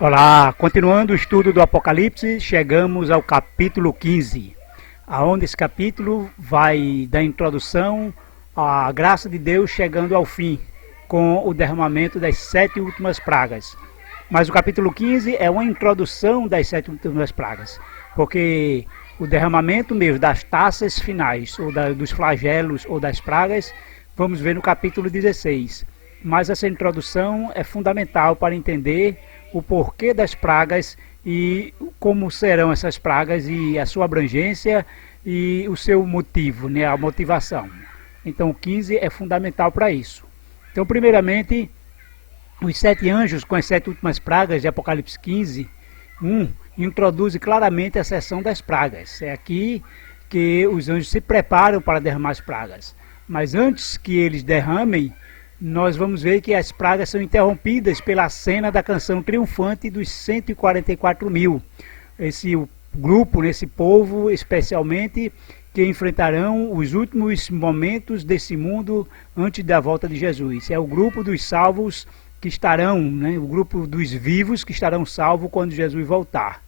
Olá, continuando o estudo do Apocalipse, chegamos ao capítulo 15, aonde esse capítulo vai da introdução à graça de Deus chegando ao fim, com o derramamento das 7 últimas pragas. Mas o capítulo 15 é uma introdução das 7 últimas pragas, porque o derramamento mesmo das taças finais, ou dos flagelos ou das pragas, vamos ver no capítulo 16. Mas essa introdução é fundamental para entender o porquê das pragas e como serão essas pragas e a sua abrangência e o seu motivo, né, a motivação. Então o 15 é fundamental para isso. Então primeiramente, os 7 anjos com as 7 últimas pragas de Apocalipse 15, 1, introduz claramente a seção das pragas. É aqui que os anjos se preparam para derramar as pragas. Mas antes que eles derramem, nós vamos ver que as pragas são interrompidas pela cena da canção triunfante dos 144 mil. Esse grupo, esse povo especialmente, que enfrentarão os últimos momentos desse mundo antes da volta de Jesus. É o grupo dos salvos que estarão, né, o grupo dos vivos que estarão salvos quando Jesus voltar.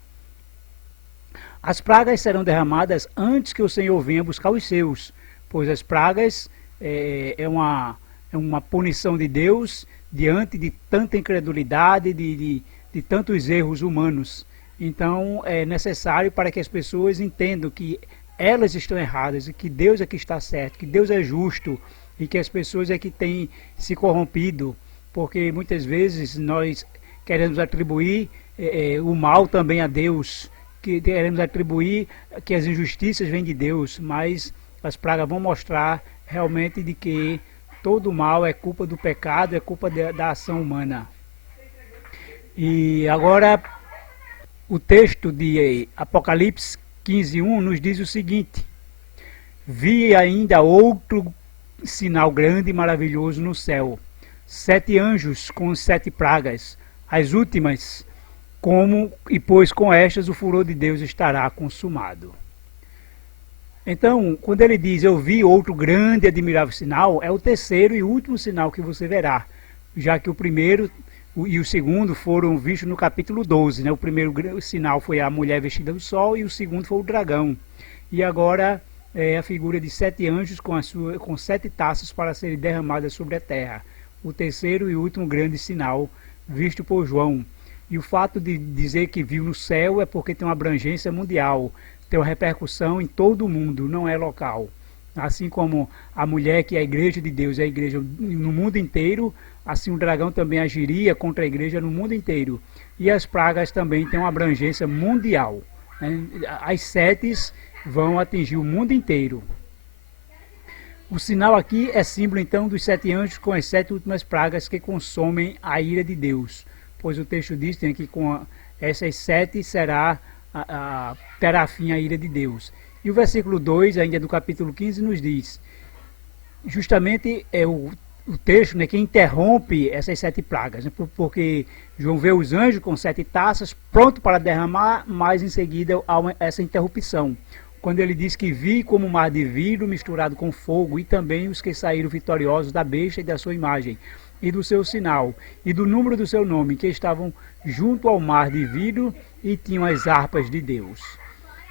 As pragas serão derramadas antes que o Senhor venha buscar os seus, pois as pragas é uma punição de Deus diante de tanta incredulidade, de tantos erros humanos. Então é necessário para que as pessoas entendam que elas estão erradas e que Deus é que está certo, que Deus é justo e que as pessoas é que têm se corrompido, porque muitas vezes nós queremos atribuir o mal também a Deus, que queremos atribuir que as injustiças vêm de Deus, mas as pragas vão mostrar realmente de que todo mal é culpa do pecado, é culpa da ação humana. E agora o texto de Apocalipse 15:1 nos diz o seguinte: vi ainda outro sinal grande e maravilhoso no céu, 7 anjos com 7 pragas, as últimas, e pois com estas o furor de Deus estará consumado. Então, quando ele diz, eu vi outro grande e admirável sinal, é o terceiro e último sinal que você verá, já que o primeiro e o segundo foram vistos no capítulo 12. Né? O primeiro sinal foi a mulher vestida do sol e o segundo foi o dragão. E agora é a figura de 7 anjos com 7 taças para serem derramadas sobre a terra. O terceiro e último grande sinal visto por João. E o fato de dizer que viu no céu é porque tem uma abrangência mundial, tem uma repercussão em todo o mundo, não é local. Assim como a mulher, que é a igreja de Deus, é a igreja no mundo inteiro, assim o dragão também agiria contra a igreja no mundo inteiro. E as pragas também têm uma abrangência mundial. Né? As 7 vão atingir o mundo inteiro. O sinal aqui é símbolo então dos 7 anjos com as 7 últimas pragas que consomem a ira de Deus. Pois o texto diz que com essas 7 terá fim a ira de Deus. E o versículo 2, ainda do capítulo 15, nos diz, justamente é o texto, né, que interrompe essas 7 pragas, né, porque João vê os anjos com 7 taças, pronto para derramar, mas em seguida há essa interrupção, quando ele diz que vi como um mar de vidro misturado com fogo, e também os que saíram vitoriosos da besta e da sua imagem, e do seu sinal, e do número do seu nome, que estavam junto ao mar de vidro e tinham as harpas de Deus.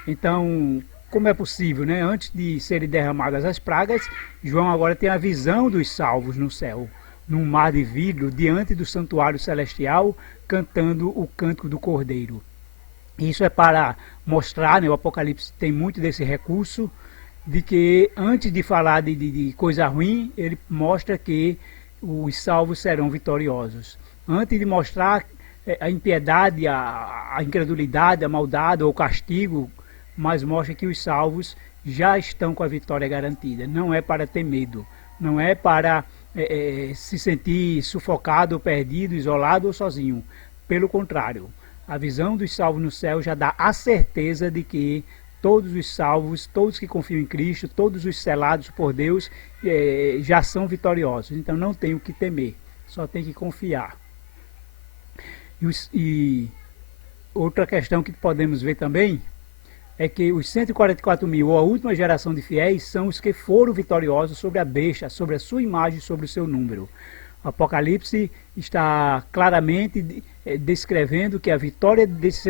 Então, como é possível, né? Antes de serem derramadas as pragas, João agora tem a visão dos salvos no céu, num mar de vidro, diante do santuário celestial, cantando o cântico do Cordeiro. Isso é para mostrar, né, o Apocalipse tem muito desse recurso, de que antes de falar de coisa ruim, ele mostra que os salvos serão vitoriosos. Antes de mostrar a impiedade, a incredulidade, a maldade ou o castigo, mas mostra que os salvos já estão com a vitória garantida. Não é para ter medo, não é para se sentir sufocado, perdido, isolado ou sozinho. Pelo contrário, a visão dos salvos no céu já dá a certeza de que todos os salvos, todos que confiam em Cristo, todos os selados por Deus, já são vitoriosos. Então não tem o que temer, só tem que confiar. E outra questão que podemos ver também é que os 144 mil, ou a última geração de fiéis, são os que foram vitoriosos sobre a besta, sobre a sua imagem, sobre o seu número. O Apocalipse está claramente descrevendo que a vitória desses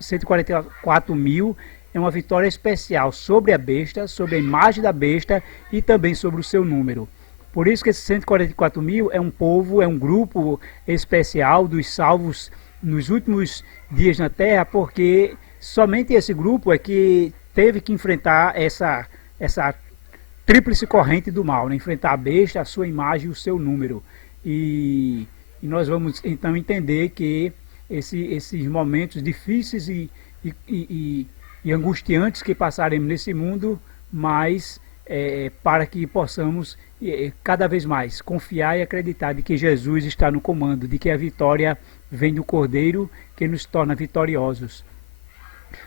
144 mil é uma vitória especial sobre a besta, sobre a imagem da besta e também sobre o seu número. Por isso que esses 144 mil é um povo, é um grupo especial dos salvos nos últimos dias na Terra, porque somente esse grupo é que teve que enfrentar essa tríplice corrente do mal, né? Enfrentar a besta, a sua imagem e o seu número. E nós vamos então entender que esses momentos difíceis e angustiantes que passaremos nesse mundo, mas para que possamos cada vez mais confiar e acreditar de que Jesus está no comando, de que a vitória vem do Cordeiro, que nos torna vitoriosos.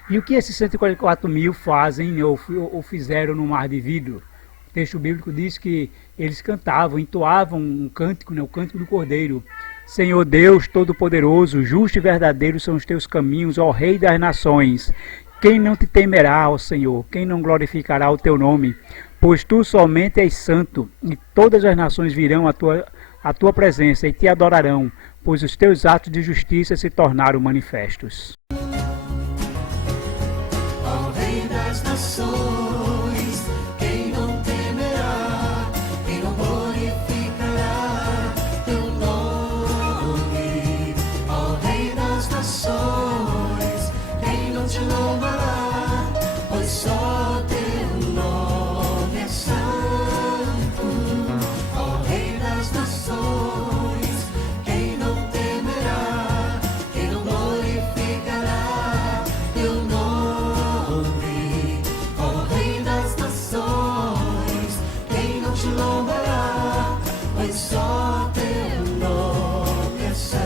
E o que esses 144 mil fazem ou fizeram no mar de vidro? O texto bíblico diz que eles cantavam, entoavam um cântico, né, o cântico do Cordeiro. Senhor Deus Todo-Poderoso, justo e verdadeiro são os teus caminhos, ó Rei das nações. Quem não te temerá, ó Senhor? Quem não glorificará o teu nome? Pois tu somente és santo, e todas as nações virão à tua presença e te adorarão, pois os teus atos de justiça se tornaram manifestos. Ó Rei das nações, quem não temerá, quem não glorificará teu nome? Ó Rei das nações, quem não te louvará, pois só teu nome é santo. Ó Rei das nações, quem não temerá, quem não glorificará teu nome? Ó Rei das nações, quem não te louvará, pois só teu nome é santo.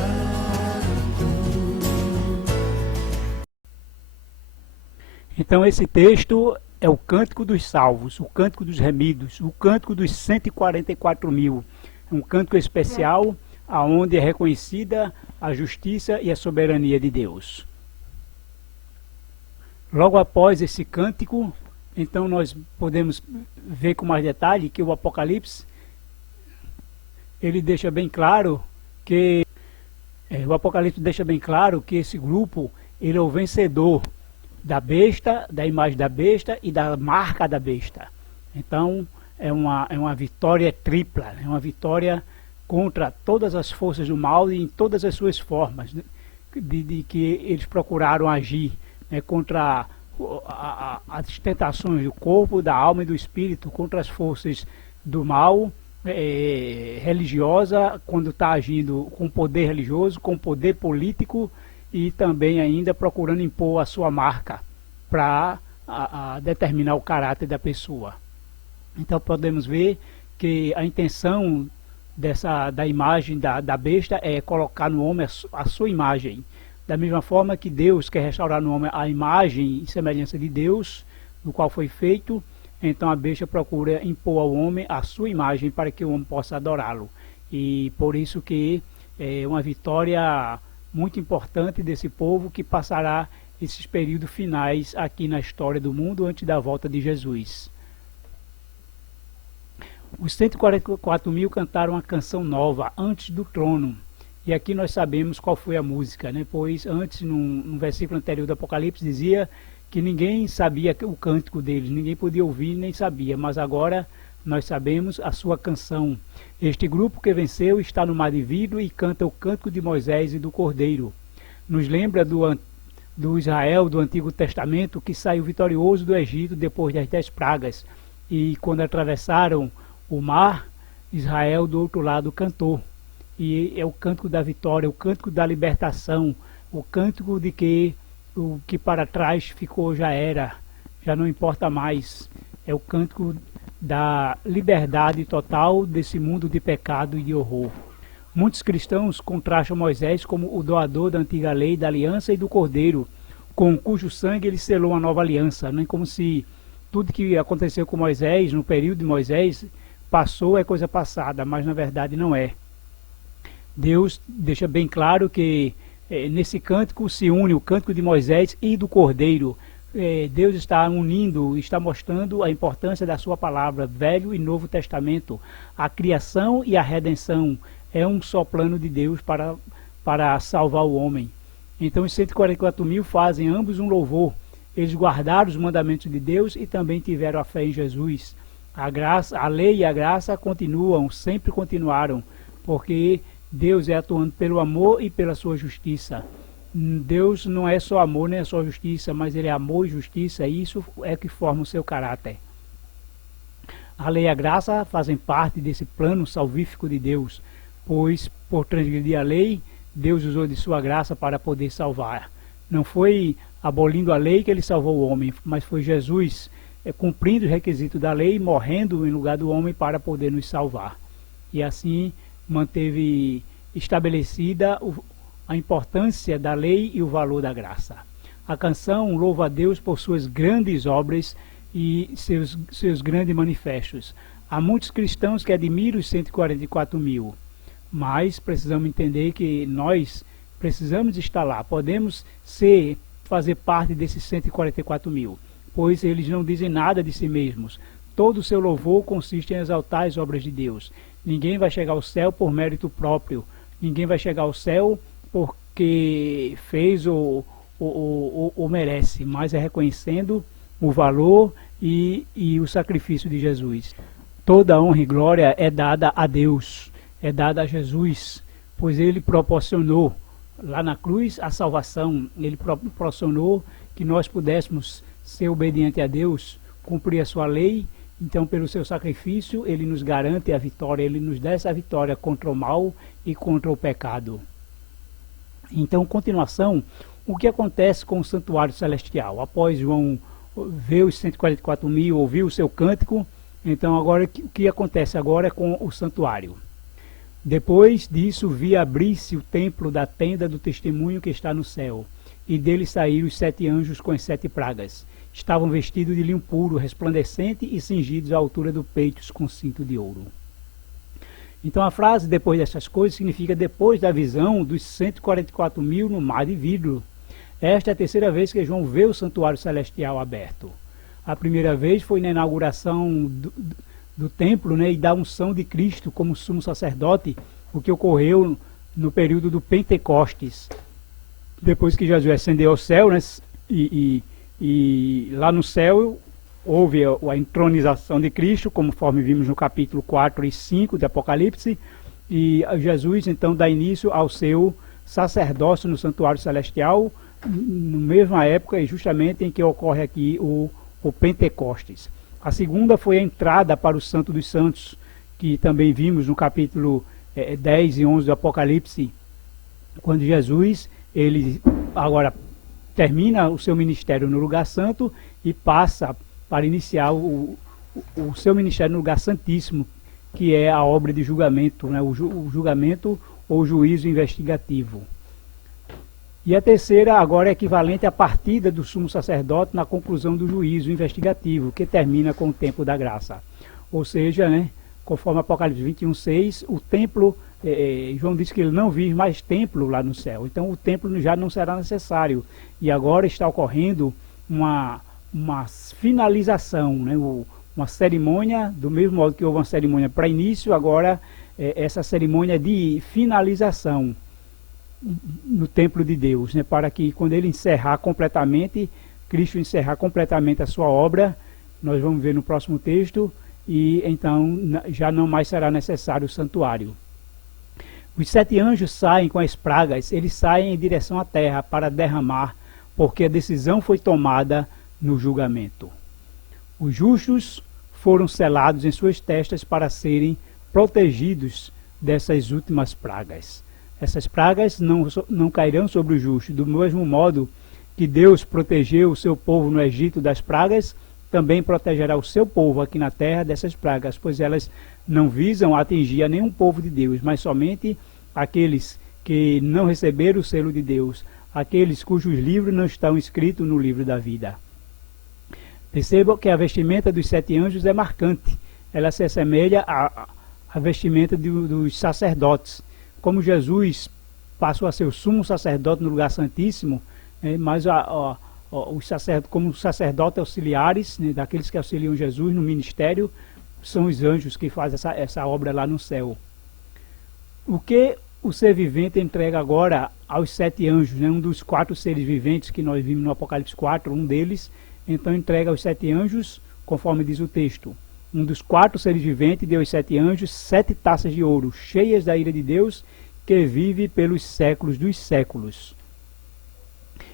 Então esse texto é o cântico dos salvos, o cântico dos remidos, o cântico dos 144 mil. É um cântico especial, aonde é reconhecida a justiça e a soberania de Deus. Logo após esse cântico, então nós podemos ver com mais detalhe que o Apocalipse, ele deixa bem claro que esse grupo, ele é o vencedor da besta, da imagem da besta e da marca da besta. Então é uma vitória tripla, é uma vitória contra todas as forças do mal e em todas as suas formas, né, de que eles procuraram agir, né, contra as tentações do corpo, da alma e do espírito, contra as forças do mal religiosa, quando está agindo com poder religioso, com poder político, e também ainda procurando impor a sua marca para determinar o caráter da pessoa. Então podemos ver que a intenção da imagem da besta é colocar no homem a sua imagem. Da mesma forma que Deus quer restaurar no homem a imagem e semelhança de Deus, do qual foi feito, então a besta procura impor ao homem a sua imagem para que o homem possa adorá-lo. E por isso que é uma vitória muito importante desse povo que passará esses períodos finais aqui na história do mundo antes da volta de Jesus. Os 144 mil cantaram uma canção nova, Antes do Trono. E aqui nós sabemos qual foi a música, né? Pois antes, no versículo anterior do Apocalipse, dizia que ninguém sabia o cântico deles, ninguém podia ouvir nem sabia, mas agora nós sabemos a sua canção. Este grupo que venceu está no mar de vidro e canta o cântico de Moisés e do Cordeiro. Nos lembra do Israel do Antigo Testamento, que saiu vitorioso do Egito depois das 10 pragas. E quando atravessaram o mar, Israel do outro lado cantou. E é o cântico da vitória, o cântico da libertação, o cântico de que o que para trás ficou já era, já não importa mais. É o cântico da liberdade total desse mundo de pecado e de horror. Muitos cristãos contrastam Moisés como o doador da antiga lei, da aliança e do Cordeiro, com cujo sangue ele selou uma nova aliança, né? Como se tudo que aconteceu com Moisés, no período de Moisés, passou, é coisa passada, mas na verdade não é. Deus deixa bem claro que nesse cântico se une o cântico de Moisés e do Cordeiro. Deus está unindo, está mostrando a importância da sua palavra, Velho e Novo Testamento. A criação e a redenção é um só plano de Deus para para salvar o homem. Então os 144 mil fazem ambos um louvor. Eles guardaram os mandamentos de Deus e também tiveram a fé em Jesus. A graça, a lei e a graça continuam, sempre continuaram, porque Deus é atuando pelo amor e pela sua justiça. Deus não é só amor, nem é só justiça, mas ele é amor e justiça, e isso é que forma o seu caráter. A lei e a graça fazem parte desse plano salvífico de Deus, pois por transgredir a lei, Deus usou de sua graça para poder salvar. Não foi abolindo a lei que ele salvou o homem, mas foi Jesus cumprindo os requisitos da lei, morrendo em lugar do homem para poder nos salvar. E assim manteve estabelecida a importância da lei e o valor da graça. A canção louva a Deus por suas grandes obras e seus grandes manifestos. Há muitos cristãos que admiram os 144 mil, mas precisamos entender que nós precisamos estar lá, podemos fazer parte desses 144 mil, pois eles não dizem nada de si mesmos. Todo o seu louvor consiste em exaltar as obras de Deus. Ninguém vai chegar ao céu por mérito próprio, ninguém vai chegar ao céu porque fez ou merece, mas é reconhecendo o valor e o sacrifício de Jesus. Toda honra e glória é dada a Deus, é dada a Jesus, pois ele proporcionou lá na cruz a salvação, ele proporcionou que nós pudéssemos ser obedientes a Deus, cumprir a sua lei. Então, pelo seu sacrifício, ele nos garante a vitória, ele nos dá essa vitória contra o mal e contra o pecado. Então, continuação, o que acontece com o santuário celestial? Após João ver os 144 mil, ouvir o seu cântico, então agora o que acontece agora com o santuário? Depois disso, vi abrir-se o templo da tenda do testemunho que está no céu, e dele saíram os 7 anjos com as 7 pragas. Estavam vestidos de linho puro, resplandecente e cingidos à altura do peito com cinto de ouro. Então a frase depois dessas coisas significa depois da visão dos 144 mil no mar de vidro. Esta é a terceira vez que João vê o santuário celestial aberto. A primeira vez foi na inauguração do templo, né, e da unção de Cristo como sumo sacerdote, o que ocorreu no período do Pentecostes. Depois que Jesus ascendeu ao céu, né, e lá no céu houve a entronização de Cristo, conforme vimos no capítulo 4 e 5 de Apocalipse, e Jesus então dá início ao seu sacerdócio no santuário celestial, na mesma época e justamente em que ocorre aqui o Pentecostes. A segunda foi a entrada para o Santo dos Santos, que também vimos no capítulo 10 e 11 do Apocalipse, quando Jesus, ele agora termina o seu ministério no lugar santo e passa para iniciar o seu ministério no lugar santíssimo, que é a obra de julgamento, né? o julgamento ou juízo investigativo. E a terceira agora é equivalente à partida do sumo sacerdote na conclusão do juízo investigativo, que termina com o tempo da graça. Ou seja, né, conforme Apocalipse 21:6, o templo, João disse que ele não viu mais templo lá no céu. Então o templo já não será necessário. E agora está ocorrendo uma finalização, né, uma cerimônia, do mesmo modo que houve uma cerimônia para início, agora essa cerimônia de finalização no templo de Deus, né, para que quando ele encerrar completamente, Cristo encerrar completamente a sua obra, nós vamos ver no próximo texto, e então já não mais será necessário o santuário. Os 7 anjos saem com as pragas, eles saem em direção à terra para derramar, porque a decisão foi tomada no julgamento. Os justos foram selados em suas testas para serem protegidos dessas últimas pragas. Essas pragas não cairão sobre os justos, do mesmo modo que Deus protegeu o seu povo no Egito das pragas, também protegerá o seu povo aqui na terra dessas pragas, pois elas não visam atingir a nenhum povo de Deus, mas somente aqueles que não receberam o selo de Deus, aqueles cujos livros não estão escritos no livro da vida. Percebam que a vestimenta dos 7 anjos é marcante, ela se assemelha à vestimenta dos sacerdotes. Como Jesus passou a ser o sumo sacerdote no lugar santíssimo, mas como sacerdotes auxiliares, né, daqueles que auxiliam Jesus no ministério, são os anjos que fazem essa obra lá no céu. O que o ser vivente entrega agora aos 7 anjos, né? Um dos 4 seres viventes que nós vimos no Apocalipse 4, um deles, então entrega aos 7 anjos, conforme diz o texto. Um dos 4 seres viventes deu aos 7 anjos 7 taças de ouro, cheias da ira de Deus, que vive pelos séculos dos séculos.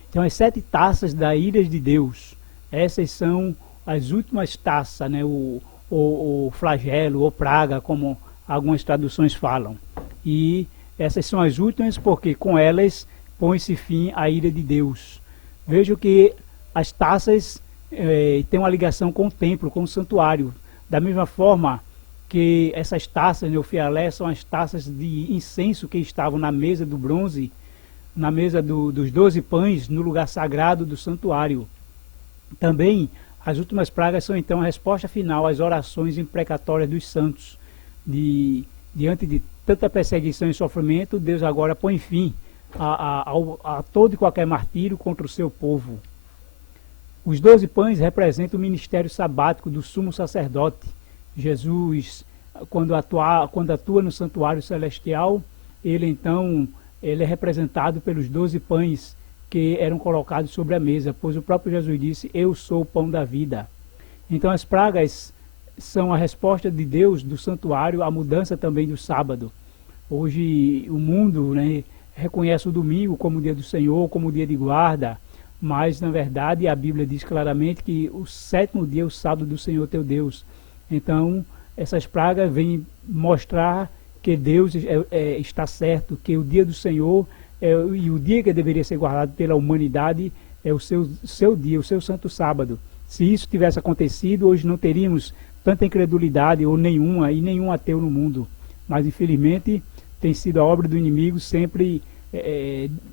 Então, as 7 taças da ira de Deus, essas são as últimas taças, né? O flagelo, ou praga, como algumas traduções falam. E essas são as últimas porque com elas põe-se fim à ira de Deus. Vejo que as taças têm uma ligação com o templo, com o santuário. Da mesma forma que essas taças, o fialé, são as taças de incenso que estavam na mesa do bronze, na mesa dos 12 pães, no lugar sagrado do santuário. Também as últimas pragas são então a resposta final às orações imprecatórias dos santos. Diante de tanta perseguição e sofrimento, Deus agora põe fim a todo e qualquer martírio contra o seu povo. Os 12 pães representam o ministério sabático do sumo sacerdote. Jesus, quando atua no santuário celestial, ele é representado pelos 12 pães que eram colocados sobre a mesa, pois o próprio Jesus disse: eu sou o pão da vida. Então as pragas são a resposta de Deus do santuário à mudança também do sábado. Hoje o mundo, né, reconhece o domingo como o dia do Senhor, como o dia de guarda, mas na verdade a Bíblia diz claramente que o 7º dia é o sábado do Senhor teu Deus. Então essas pragas vêm mostrar que Deus está certo, que o dia do Senhor e o dia que deveria ser guardado pela humanidade é o seu dia, o seu santo sábado. Se isso tivesse acontecido, hoje não teríamos tanta incredulidade ou nenhum ateu no mundo. Mas infelizmente tem sido a obra do inimigo sempre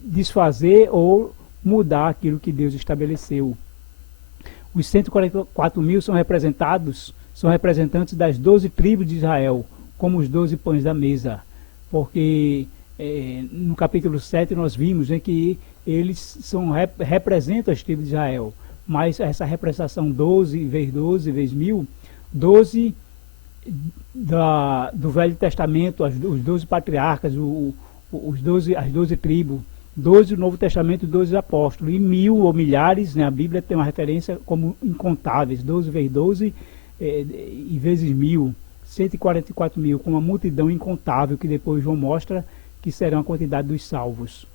desfazer ou mudar aquilo que Deus estabeleceu. Os 144 mil são representantes das 12 tribos de Israel, como os 12 pães da mesa, porque no capítulo 7 nós vimos que eles representam as tribos de Israel, mas essa representação 12 vezes 1000, 12 do Velho Testamento, os 12 patriarcas, as 12 tribos, 12 do Novo Testamento, 12 apóstolos, e 1000 ou milhares, né? A Bíblia tem uma referência como incontáveis, 12 vezes 12 e vezes 1000, 144 mil, com uma multidão incontável, que depois João mostra que serão a quantidade dos salvos.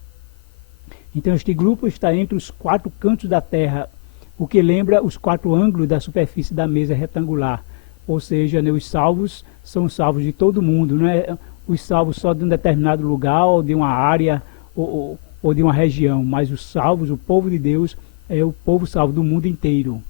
Então este grupo está entre os 4 cantos da terra, o que lembra os 4 ângulos da superfície da mesa retangular. Ou seja, né, os salvos são os salvos de todo mundo, não é os salvos só de um determinado lugar, ou de uma área, ou de uma região, mas os salvos, o povo de Deus, é o povo salvo do mundo inteiro.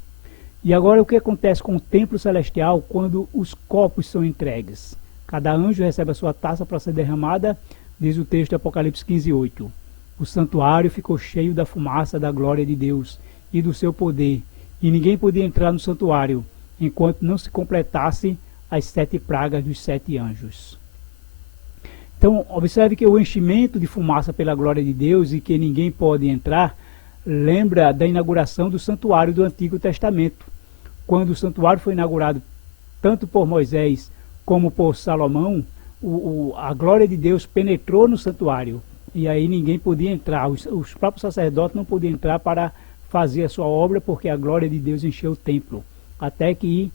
E agora o que acontece com o templo celestial quando os copos são entregues? Cada anjo recebe a sua taça para ser derramada, diz o texto de Apocalipse 15:8. O santuário ficou cheio da fumaça da glória de Deus e do seu poder, e ninguém podia entrar no santuário enquanto não se completasse as 7 pragas dos 7 anjos. Então, observe que o enchimento de fumaça pela glória de Deus e que ninguém pode entrar, lembra da inauguração do santuário do Antigo Testamento. Quando o santuário foi inaugurado tanto por Moisés como por Salomão, a glória de Deus penetrou no santuário, e aí ninguém podia entrar, os próprios sacerdotes não podiam entrar para fazer a sua obra, porque a glória de Deus encheu o templo, até que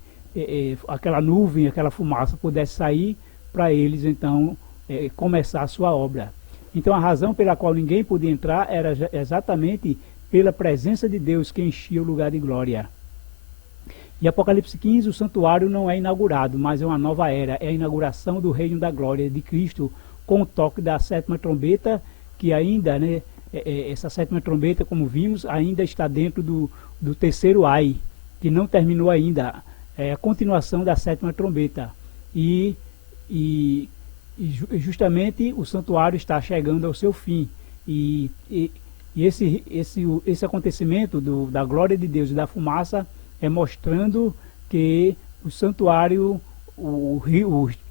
aquela nuvem, aquela fumaça pudesse sair para eles então começar a sua obra. Então a razão pela qual ninguém podia entrar era exatamente pela presença de Deus que enchia o lugar de glória. Em Apocalipse 15, o santuário não é inaugurado, mas é uma nova era, é a inauguração do reino da glória de Cristo, com o toque da 7ª trombeta, que ainda, né, essa 7ª trombeta, como vimos, ainda está dentro do 3º ai, que não terminou ainda, é a continuação da 7ª trombeta. E justamente o santuário está chegando ao seu fim. E esse acontecimento da glória de Deus e da fumaça é mostrando que o santuário,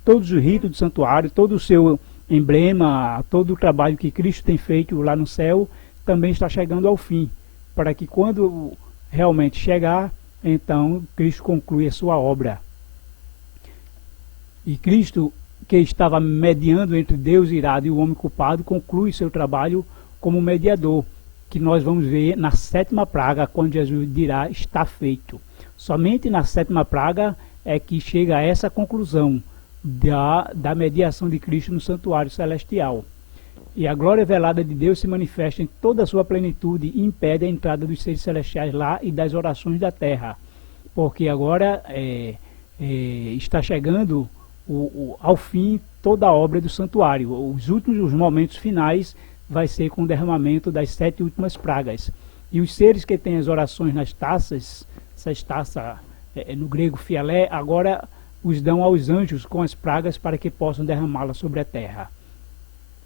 todos os ritos do santuário, todo o seu emblema, todo o trabalho que Cristo tem feito lá no céu, também está chegando ao fim, para que quando realmente chegar, então Cristo conclui a sua obra. E Cristo que estava mediando entre Deus irado e o homem culpado, conclui seu trabalho como mediador, que nós vamos ver na 7ª praga, quando Jesus dirá: está feito. Somente na 7ª praga é que chega a essa conclusão da mediação de Cristo no santuário celestial. E a glória velada de Deus se manifesta em toda a sua plenitude e impede a entrada dos seres celestiais lá e das orações da terra. Porque agora está chegando ao fim toda a obra do santuário. Os momentos finais vai ser com o derramamento das 7 últimas pragas. E os seres que têm as orações nas taças, essas taças no grego fialé, agora os dão aos anjos com as pragas para que possam derramá-las sobre a terra.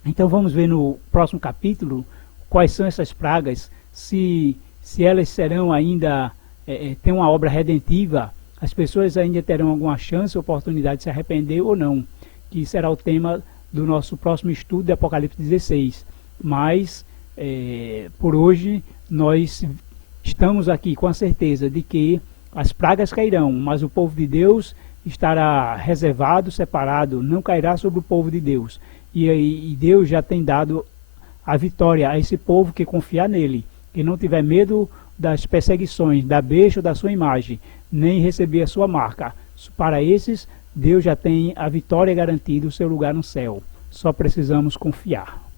Então vamos ver no próximo capítulo quais são essas pragas, se elas serão ainda, tem uma obra redentiva, as pessoas ainda terão alguma chance, oportunidade de se arrepender ou não, que será o tema do nosso próximo estudo de Apocalipse 16. Mas, por hoje, nós estamos aqui com a certeza de que as pragas cairão, mas o povo de Deus estará reservado, separado, não cairá sobre o povo de Deus. E Deus já tem dado a vitória a esse povo que confiar nele, que não tiver medo das perseguições, da besta ou da sua imagem, nem receber a sua marca. Para esses, Deus já tem a vitória garantida, o seu lugar no céu. Só precisamos confiar.